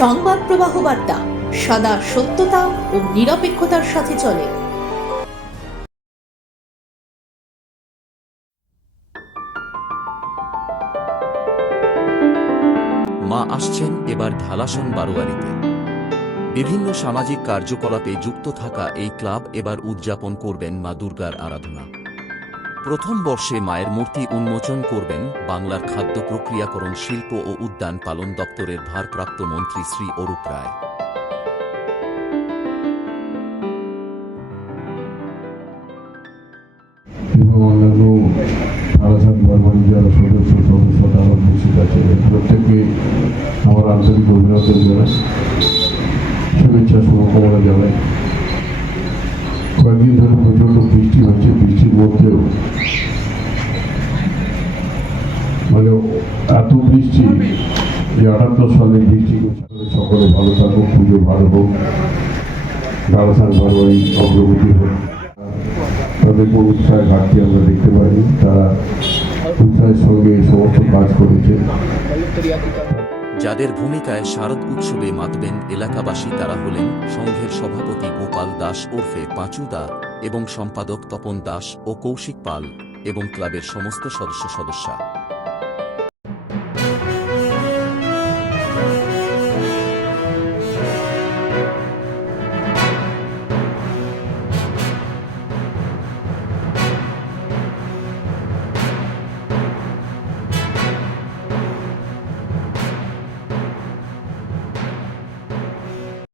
সংবাদ প্রবাহ বার্তা, সদা সত্যতা ও নিরপেক্ষতার সাথে চলে। মা আসছেন এবার ঢালাসন বারোয়ারিতে। বিভিন্ন সামাজিক কার্যকলাপে যুক্ত থাকা এই ক্লাব এবার উদযাপন করবেন মা দুর্গার আরাধনা। প্রথম বর্ষে মায়ের মূর্তি উন্মোচন করবেন বাংলার খাদ্য প্রক্রিয়াকরণ শিল্প ও উদ্যান পালন দপ্তরের ভারপ্রাপ্ত মন্ত্রী শ্রী অরূপ রায়। আলোচন বর্মানি যারা সদস্য কয়েকদিন ধরে প্রচণ্ড বৃষ্টি বৃষ্টি। আটাত্তর সালে বৃষ্টি সকলে ভালো থাকুক, পুজো ভালো হোক ভালোই অগ্রগতি হোক। তাদের উৎসাহের ঘাটতি আমরা দেখতে পাইনি। তারা উৎসাহের সঙ্গে সমস্ত কাজ করেছে। যাদের ভূমিকায় শারদ উৎসবে মাতবেন এলাকাবাসী তারা হলেন সংঘের সভাপতি গোপাল দাস ওরফে পাঁচু দা এবং সম্পাদক তপন দাস ও কৌশিক পাল এবং ক্লাবের সমস্ত সদস্য সদস্যা।